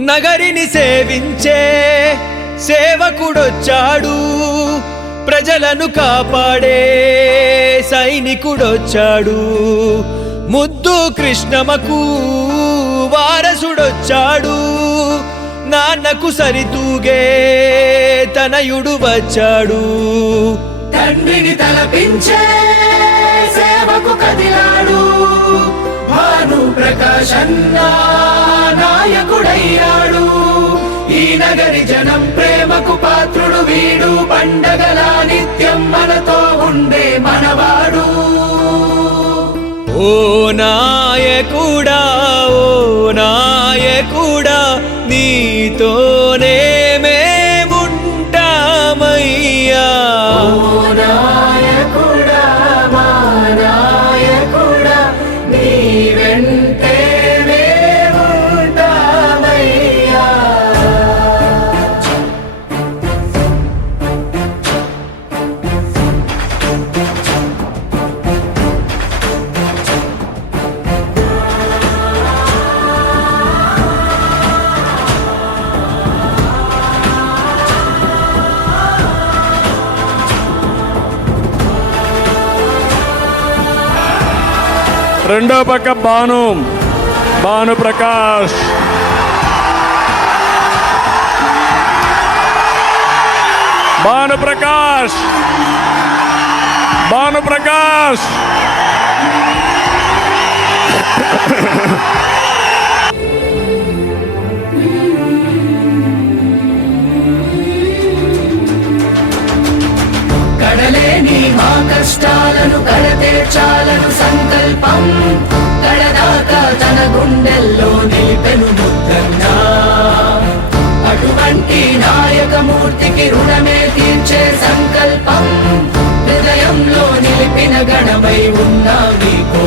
నగరిని సేవించే సేవకుడొచ్చాడు, ప్రజలను కాపాడే సైనికుడొచ్చాడు. ముద్దు కృష్ణమ్మకు వారసుడొచ్చాడు, నాన్నకు సరితూగే తనయుడు వచ్చాడు. తండ్రిని తలపించే సేవకు కదిలాడు, భాను ప్రకాశన్న నాయకుడయ్యాడు. ఈ నగరి జనం ప్రేమకు పాత్రుడు వీడు, పండగల నిత్యం మనతో ఉండే మనవాడు. ఓ నాయకుడా, ఓ నాయకుడా, నీతోనే మేముంటామయ్యా. ఓ నాయకుడా, మా నాయకుడా, నీ వెంటే మేముంటామయ్యా. రెండో పక్క భాను ప్రకాష్, భాను ప్రకాష్ కడలేని మా కష్టాలను కడతీర్చాలను సంకల్పం, కడదాకా తన గుండెల్లో నిలిపెను ముద్దన్నా. అటువంటి నాయకమూర్తికి రుణమే తీర్చే సంకల్పం, హృదయంలో నిలిపిన గణమై ఉన్నా మీకు